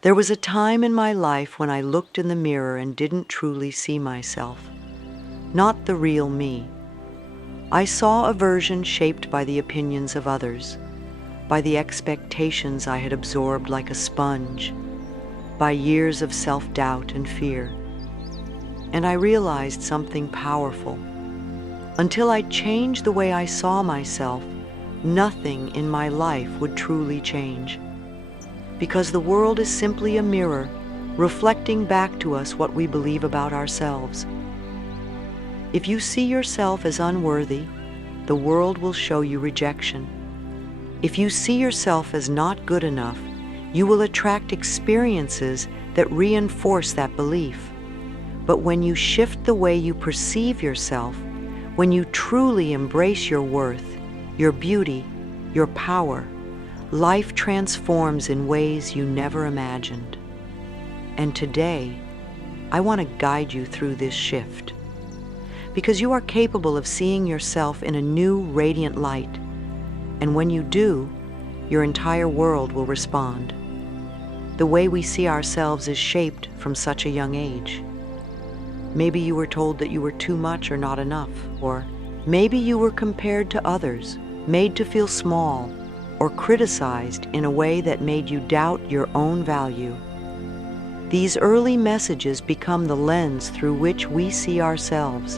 There was a time in my life when I looked in the mirror and didn't truly see myself, not the real me. I saw a version shaped by the opinions of others, by the expectations I had absorbed like a sponge, by years of self-doubt and fear. And I realized something powerful. Until I changed the way I saw myself, nothing in my life would truly change. Because the world is simply a mirror, reflecting back to us what we believe about ourselves. If you see yourself as unworthy, the world will show you rejection. If you see yourself as not good enough, you will attract experiences that reinforce that belief. But when you shift the way you perceive yourself, when you truly embrace your worth, your beauty, your power, life transforms in ways you never imagined. And today, I want to guide you through this shift. Because you are capable of seeing yourself in a new, radiant light. And when you do, your entire world will respond. The way we see ourselves is shaped from such a young age. Maybe you were told that you were too much or not enough, or maybe you were compared to others, made to feel small, or criticized in a way that made you doubt your own value. These early messages become the lens through which we see ourselves,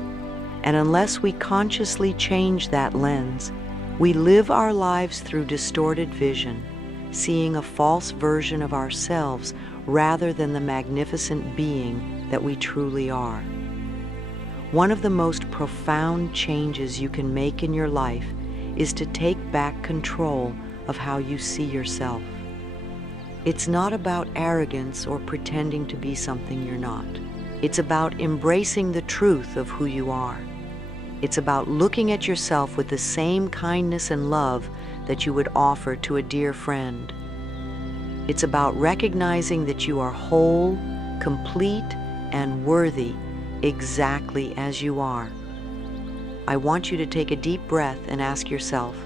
and unless we consciously change that lens, we live our lives through distorted vision, seeing a false version of ourselves rather than the magnificent being that we truly are. One of the most profound changes you can make in your life is to take back control of how you see yourself. It's not about arrogance or pretending to be something you're not. It's about embracing the truth of who you are. It's about looking at yourself with the same kindness and love that you would offer to a dear friend. It's about recognizing that you are whole, complete, and worthy exactly as you are. I want you to take a deep breath and ask yourself,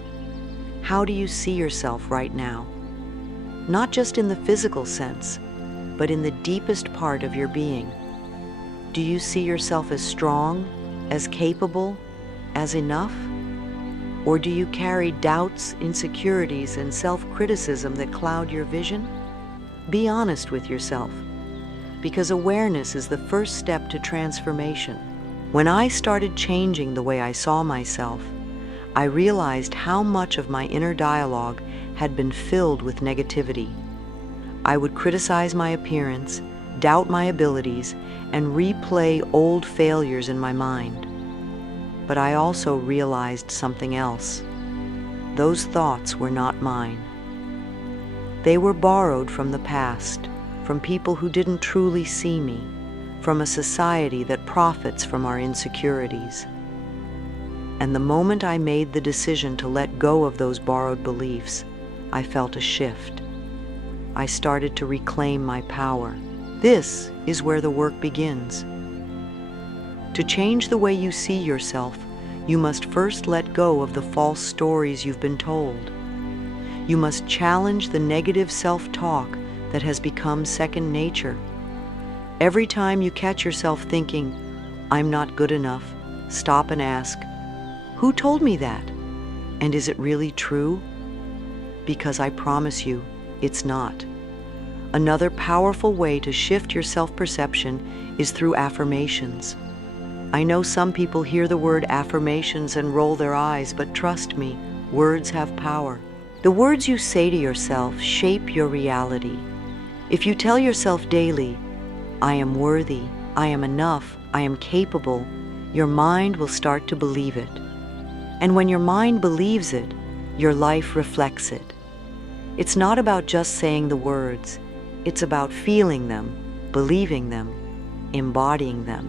how do you see yourself right now? Not just in the physical sense, but in the deepest part of your being. Do you see yourself as strong, as capable, as enough? Or do you carry doubts, insecurities, and self-criticism that cloud your vision? Be honest with yourself, because awareness is the first step to transformation. When I started changing the way I saw myself, I realized how much of my inner dialogue had been filled with negativity. I would criticize my appearance, doubt my abilities, and replay old failures in my mind. But I also realized something else. Those thoughts were not mine. They were borrowed from the past, from people who didn't truly see me, from a society that profits from our insecurities. And the moment I made the decision to let go of those borrowed beliefs, I felt a shift. I started to reclaim my power. This is where the work begins. To change the way you see yourself, you must first let go of the false stories you've been told. You must challenge the negative self-talk that has become second nature. Every time you catch yourself thinking, "I'm not good enough," stop and ask, "Who told me that? And is it really true?" Because I promise you, it's not. Another powerful way to shift your self-perception is through affirmations. I know some people hear the word affirmations and roll their eyes, but trust me, words have power. The words you say to yourself shape your reality. If you tell yourself daily, "I am worthy, I am enough, I am capable," your mind will start to believe it. And when your mind believes it, your life reflects it. It's not about just saying the words, it's about feeling them, believing them, embodying them.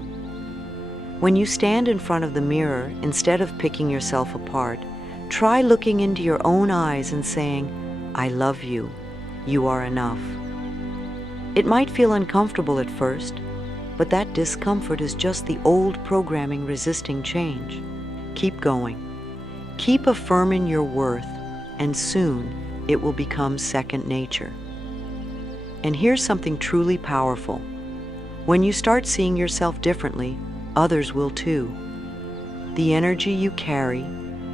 When you stand in front of the mirror, instead of picking yourself apart, try looking into your own eyes and saying, "I love you, you are enough." It might feel uncomfortable at first, but that discomfort is just the old programming resisting change. Keep going. Keep affirming your worth, and soon it will become second nature. And here's something truly powerful. When you start seeing yourself differently, others will too. The energy you carry,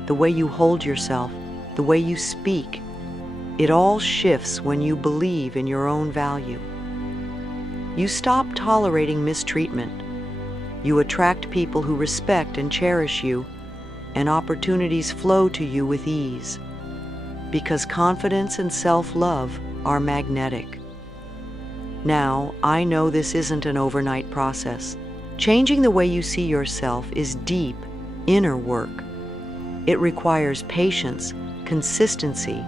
the way you hold yourself, the way you speak, it all shifts when you believe in your own value. You stop tolerating mistreatment. You attract people who respect and cherish you, and opportunities flow to you with ease, because confidence and self-love are magnetic. Now, I know this isn't an overnight process. Changing the way you see yourself is deep, inner work. It requires patience, consistency,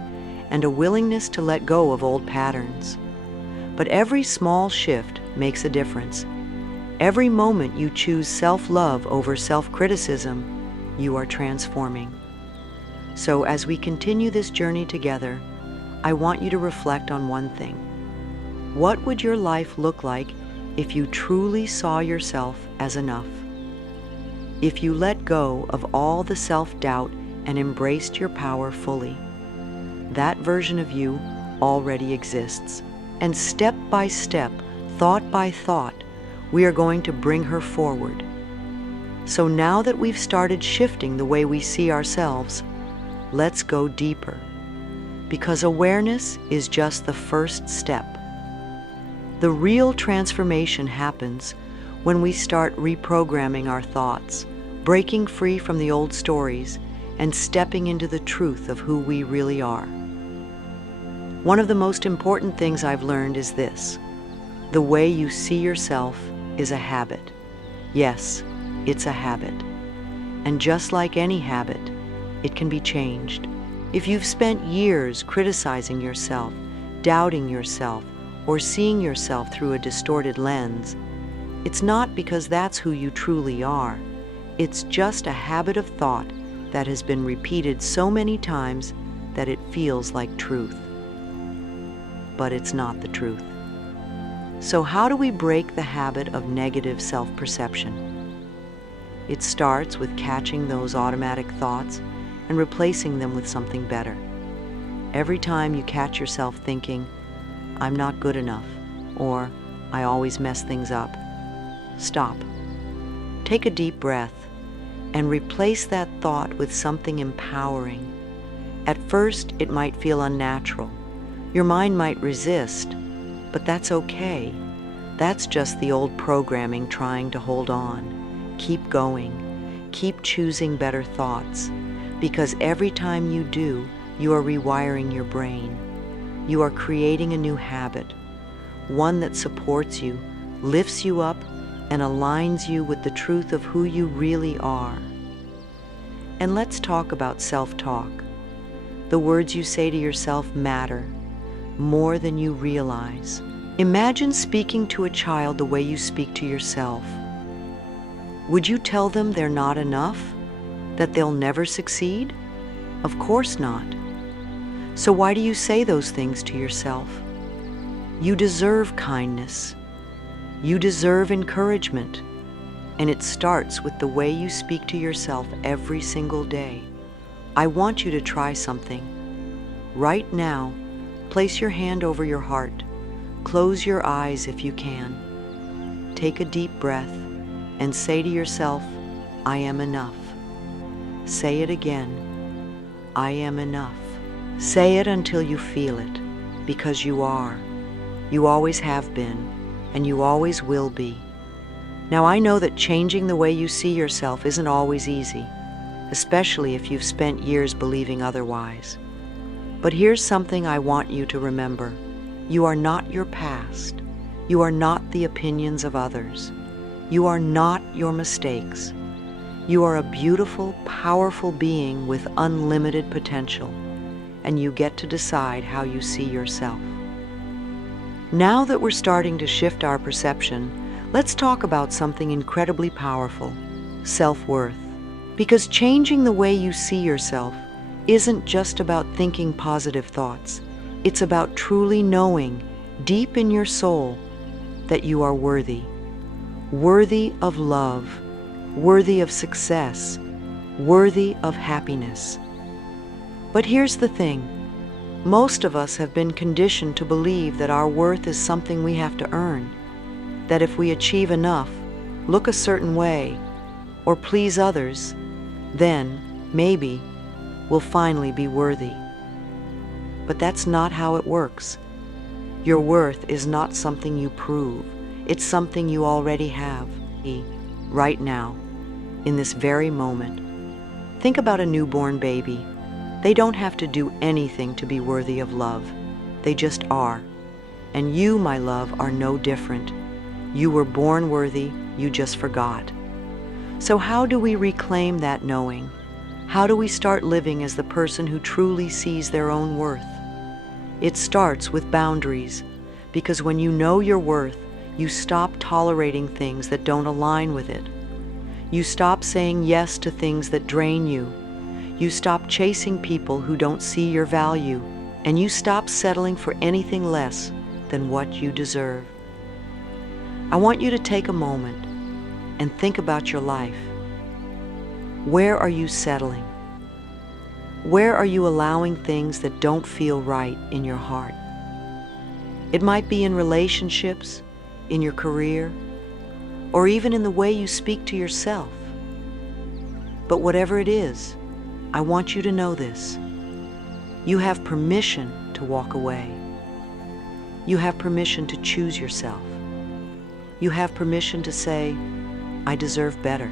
and a willingness to let go of old patterns. But every small shift makes a difference. Every moment you choose self-love over self-criticism, you are transforming. So as we continue this journey together, I want you to reflect on one thing. What would your life look like if you truly saw yourself as enough? If you let go of all the self-doubt and embraced your power fully? That version of you already exists. And step by step, thought by thought, we are going to bring her forward. So now that we've started shifting the way we see ourselves, let's go deeper. Because awareness is just the first step. The real transformation happens when we start reprogramming our thoughts, breaking free from the old stories, and stepping into the truth of who we really are. One of the most important things I've learned is this: the way you see yourself is a habit. Yes, it's a habit. And just like any habit, it can be changed. If you've spent years criticizing yourself, doubting yourself, or seeing yourself through a distorted lens, it's not because that's who you truly are. It's just a habit of thought that has been repeated so many times that it feels like truth. But it's not the truth. So how do we break the habit of negative self-perception? It starts with catching those automatic thoughts and replacing them with something better. Every time you catch yourself thinking, "I'm not good enough," or "I always mess things up," stop. Take a deep breath and replace that thought with something empowering. At first, it might feel unnatural. Your mind might resist, but that's okay. That's just the old programming trying to hold on. Keep going. Keep choosing better thoughts, because every time you do, you are rewiring your brain. You are creating a new habit, one that supports you, lifts you up, and aligns you with the truth of who you really are. And let's talk about self-talk. The words you say to yourself matter more than you realize. Imagine speaking to a child the way you speak to yourself. Would you tell them they're not enough? That they'll never succeed? Of course not. So why do you say those things to yourself? You deserve kindness. You deserve encouragement. And it starts with the way you speak to yourself every single day. I want you to try something. Right now, place your hand over your heart. Close your eyes if you can. Take a deep breath and say to yourself, "I am enough." Say it again, "I am enough." Say it until you feel it, because you are. You always have been, and you always will be. Now, I know that changing the way you see yourself isn't always easy, especially if you've spent years believing otherwise. But here's something I want you to remember. You are not your past. You are not the opinions of others. You are not your mistakes. You are a beautiful, powerful being with unlimited potential, and you get to decide how you see yourself. Now that we're starting to shift our perception, let's talk about something incredibly powerful: self-worth. Because changing the way you see yourself isn't just about thinking positive thoughts. It's about truly knowing, deep in your soul, that you are worthy. Worthy of love, worthy of success, worthy of happiness. But here's the thing. Most of us have been conditioned to believe that our worth is something we have to earn, that if we achieve enough, look a certain way, or please others, then, maybe, we'll finally be worthy. But that's not how it works. Your worth is not something you prove. It's something you already have, right now, in this very moment. Think about a newborn baby. They don't have to do anything to be worthy of love. They just are. And you, my love, are no different. You were born worthy, you just forgot. So how do we reclaim that knowing? How do we start living as the person who truly sees their own worth? It starts with boundaries, because when you know your worth, you stop tolerating things that don't align with it. You stop saying yes to things that drain you. You stop chasing people who don't see your value, and you stop settling for anything less than what you deserve. I want you to take a moment and think about your life. Where are you settling? Where are you allowing things that don't feel right in your heart? It might be in relationships, in your career, or even in the way you speak to yourself. But whatever it is, I want you to know this. You have permission to walk away. You have permission to choose yourself. You have permission to say, I deserve better.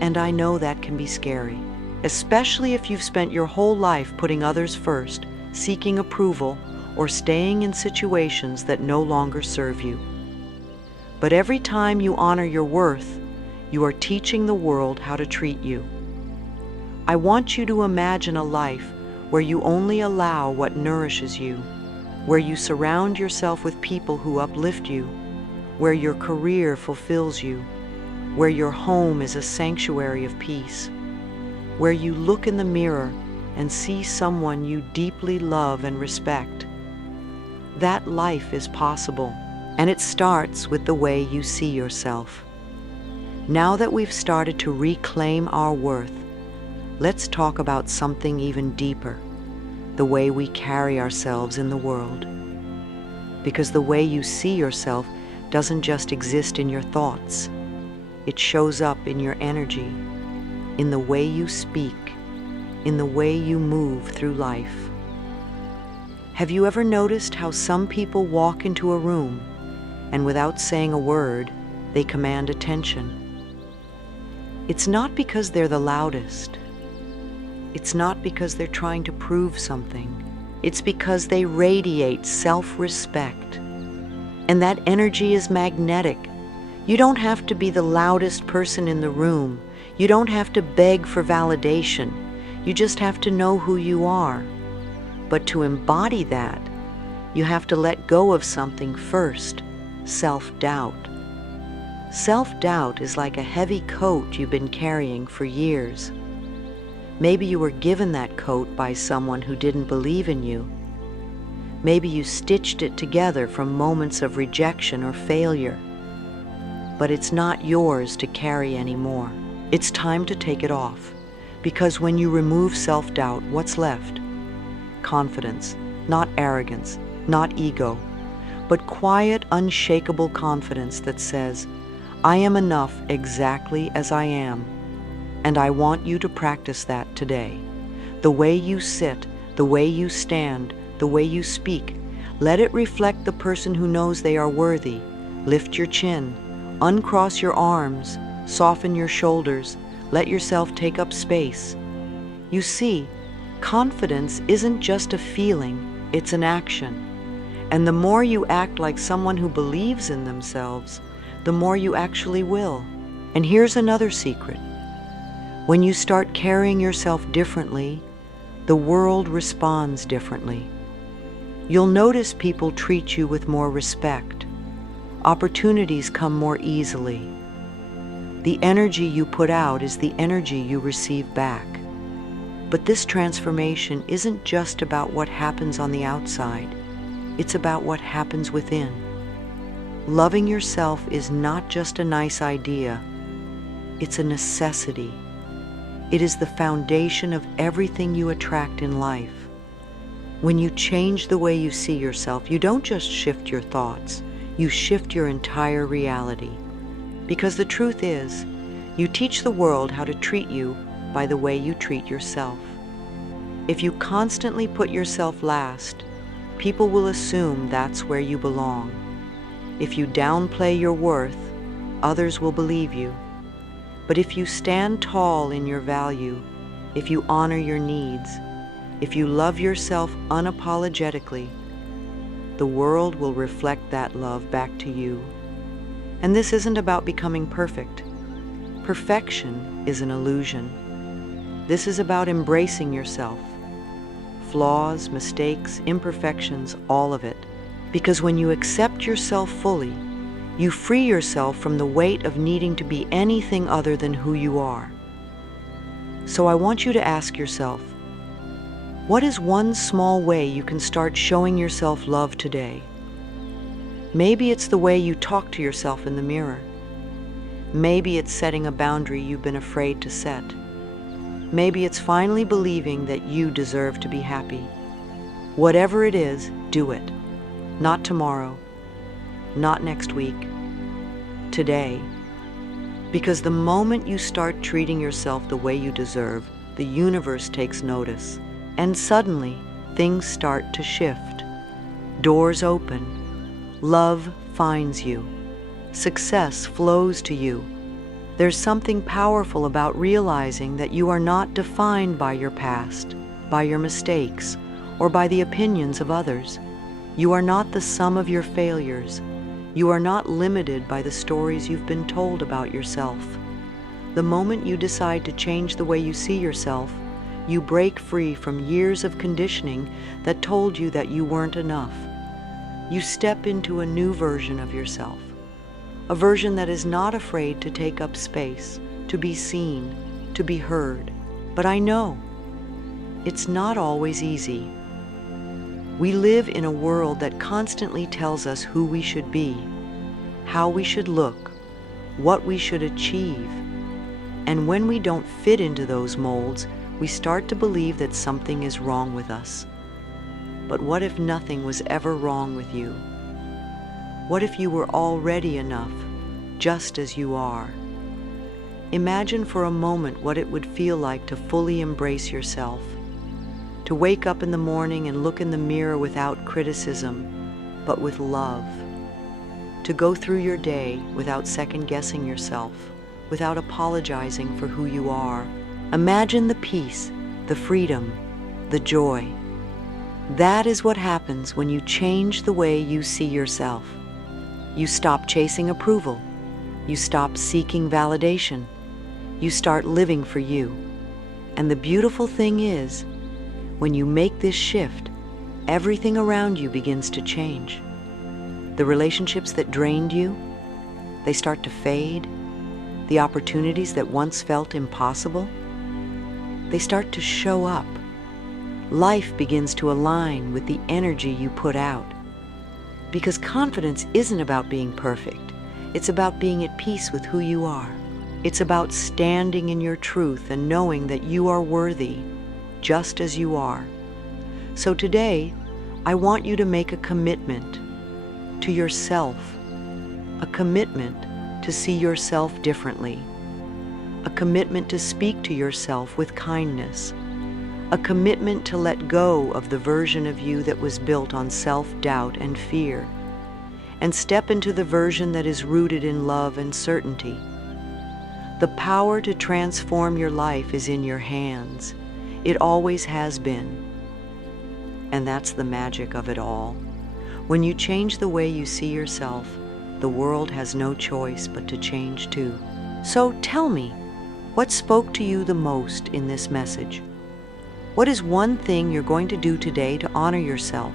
And I know that can be scary, especially if you've spent your whole life putting others first, seeking approval, or staying in situations that no longer serve you. But every time you honor your worth, you are teaching the world how to treat you. I want you to imagine a life where you only allow what nourishes you, where you surround yourself with people who uplift you, where your career fulfills you, where your home is a sanctuary of peace, where you look in the mirror and see someone you deeply love and respect. That life is possible, and it starts with the way you see yourself. Now that we've started to reclaim our worth, let's talk about something even deeper, the way we carry ourselves in the world. Because the way you see yourself doesn't just exist in your thoughts. It shows up in your energy, in the way you speak, in the way you move through life. Have you ever noticed how some people walk into a room and without saying a word, they command attention? It's not because they're the loudest. It's not because they're trying to prove something. It's because they radiate self-respect. And that energy is magnetic. You don't have to be the loudest person in the room. You don't have to beg for validation. You just have to know who you are. But to embody that, you have to let go of something first, self-doubt. Self-doubt is like a heavy coat you've been carrying for years. Maybe you were given that coat by someone who didn't believe in you. Maybe you stitched it together from moments of rejection or failure. But it's not yours to carry anymore. It's time to take it off. Because when you remove self-doubt, what's left? Confidence, not arrogance, not ego, but quiet, unshakable confidence that says, I am enough exactly as I am, and I want you to practice that today. The way you sit, the way you stand, the way you speak, let it reflect the person who knows they are worthy. Lift your chin, uncross your arms, soften your shoulders, let yourself take up space. You see, confidence isn't just a feeling, it's an action. And the more you act like someone who believes in themselves, the more you actually will. And here's another secret. When you start carrying yourself differently, the world responds differently. You'll notice people treat you with more respect. Opportunities come more easily. The energy you put out is the energy you receive back. But this transformation isn't just about what happens on the outside. It's about what happens within. Loving yourself is not just a nice idea. It's a necessity. It is the foundation of everything you attract in life. When you change the way you see yourself, you don't just shift your thoughts, you shift your entire reality. Because the truth is, you teach the world how to treat you by the way you treat yourself. If you constantly put yourself last, people will assume that's where you belong. If you downplay your worth, others will believe you. But if you stand tall in your value, if you honor your needs, if you love yourself unapologetically, the world will reflect that love back to you. And this isn't about becoming perfect. Perfection is an illusion. This is about embracing yourself. Flaws, mistakes, imperfections, all of it. Because when you accept yourself fully, you free yourself from the weight of needing to be anything other than who you are. So I want you to ask yourself, what is one small way you can start showing yourself love today? Maybe it's the way you talk to yourself in the mirror. Maybe it's setting a boundary you've been afraid to set. Maybe it's finally believing that you deserve to be happy. Whatever it is, do it. Not tomorrow, not next week, today. Because the moment you start treating yourself the way you deserve, the universe takes notice. And suddenly, things start to shift. Doors open. Love finds you. Success flows to you. There's something powerful about realizing that you are not defined by your past, by your mistakes, or by the opinions of others. You are not the sum of your failures. You are not limited by the stories you've been told about yourself. The moment you decide to change the way you see yourself, you break free from years of conditioning that told you that you weren't enough. You step into a new version of yourself, a version that is not afraid to take up space, to be seen, to be heard. But I know it's not always easy. We live in a world that constantly tells us who we should be, how we should look, what we should achieve. And when we don't fit into those molds, we start to believe that something is wrong with us. But what if nothing was ever wrong with you? What if you were already enough, just as you are? Imagine for a moment what it would feel like to fully embrace yourself, to wake up in the morning and look in the mirror without criticism, but with love, to go through your day without second-guessing yourself, without apologizing for who you are. Imagine the peace, the freedom, the joy. That is what happens when you change the way you see yourself. You stop chasing approval. You stop seeking validation. You start living for you. And the beautiful thing is, when you make this shift, everything around you begins to change. The relationships that drained you, they start to fade. The opportunities that once felt impossible, they start to show up. Life begins to align with the energy you put out. Because confidence isn't about being perfect. It's about being at peace with who you are. It's about standing in your truth and knowing that you are worthy, just as you are. So today, I want you to make a commitment to yourself, a commitment to see yourself differently, a commitment to speak to yourself with kindness, a commitment to let go of the version of you that was built on self-doubt and fear, and step into the version that is rooted in love and certainty. The power to transform your life is in your hands. It always has been. And that's the magic of it all. When you change the way you see yourself, the world has no choice but to change too. So tell me, what spoke to you the most in this message? What is one thing you're going to do today to honor yourself?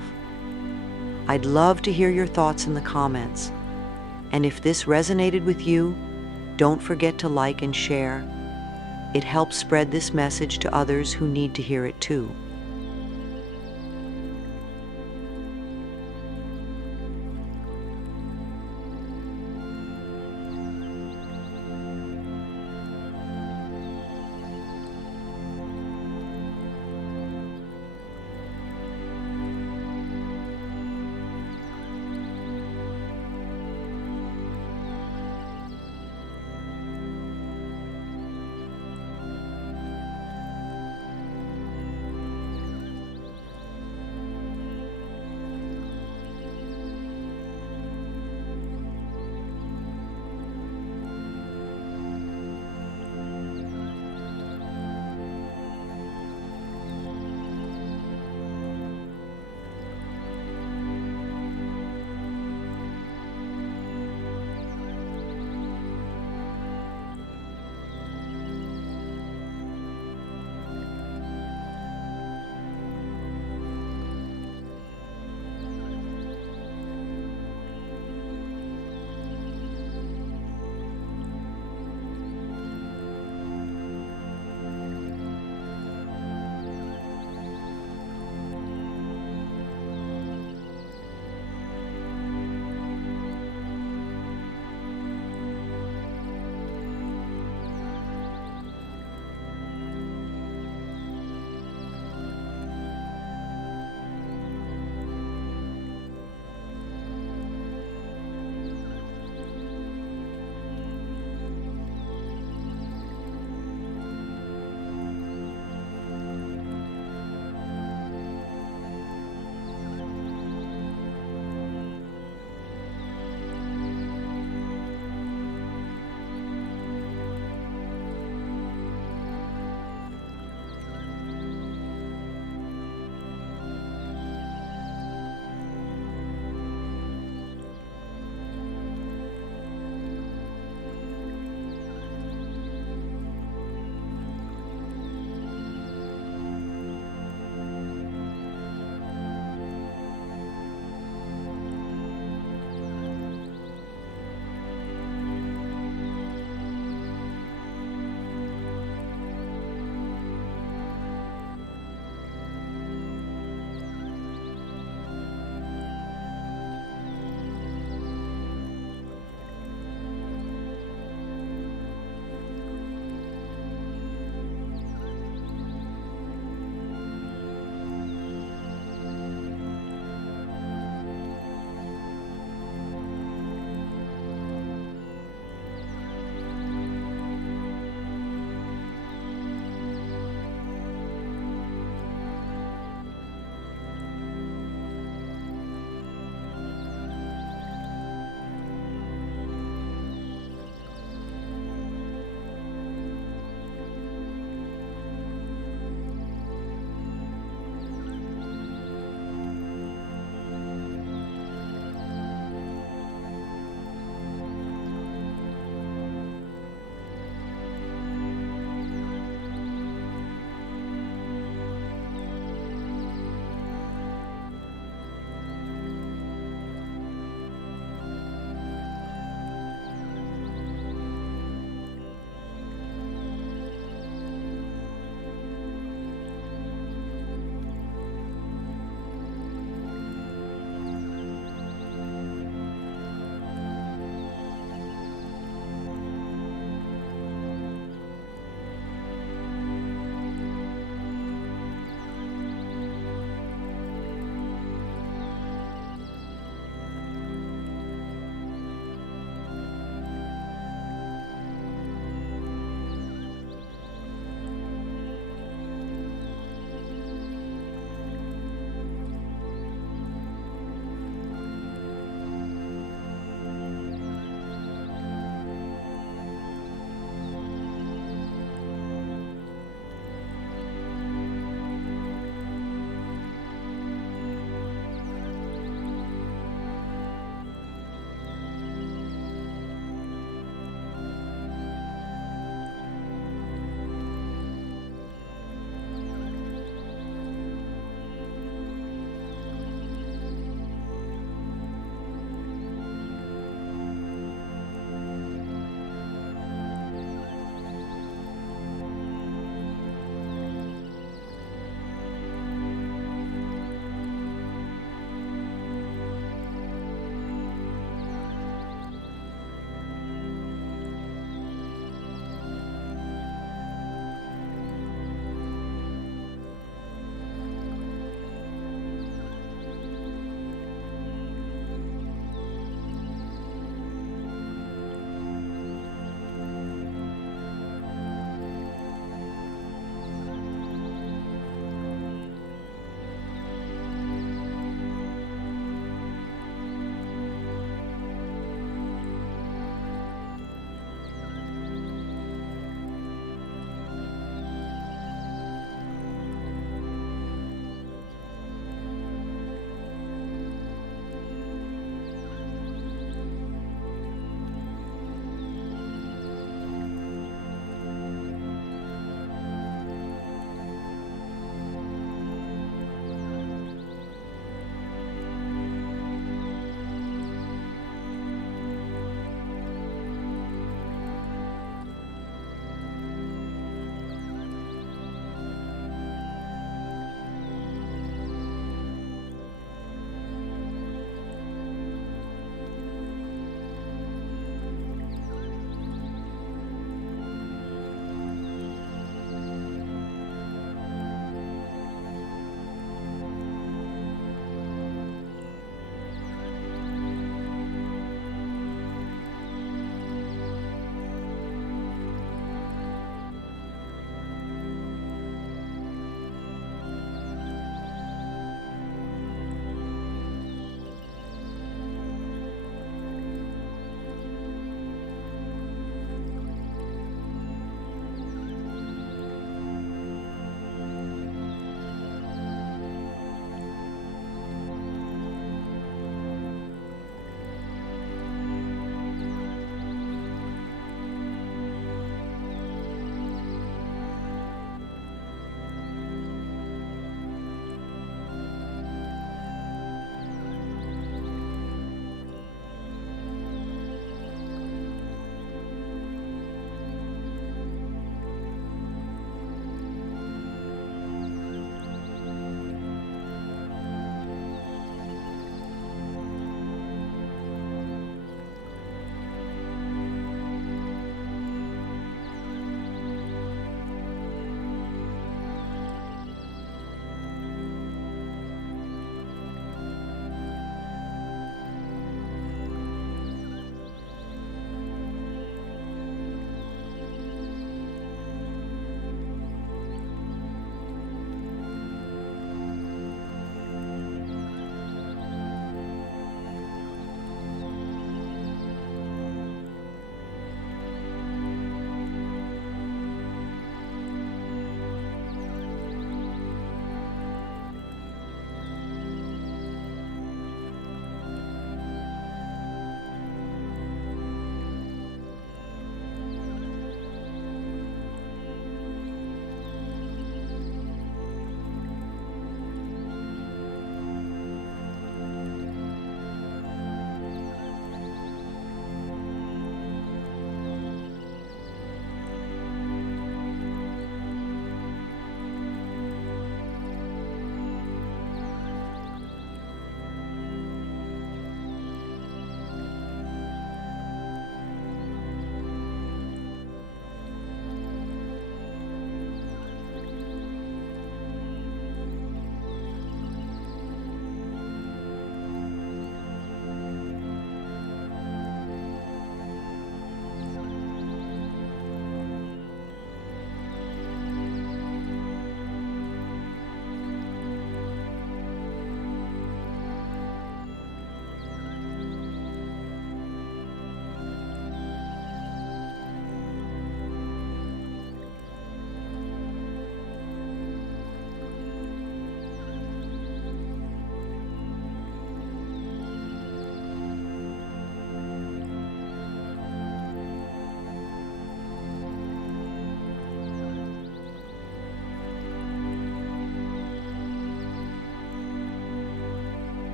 I'd love to hear your thoughts in the comments. And if this resonated with you, don't forget to like and share. It helps spread this message to others who need to hear it too.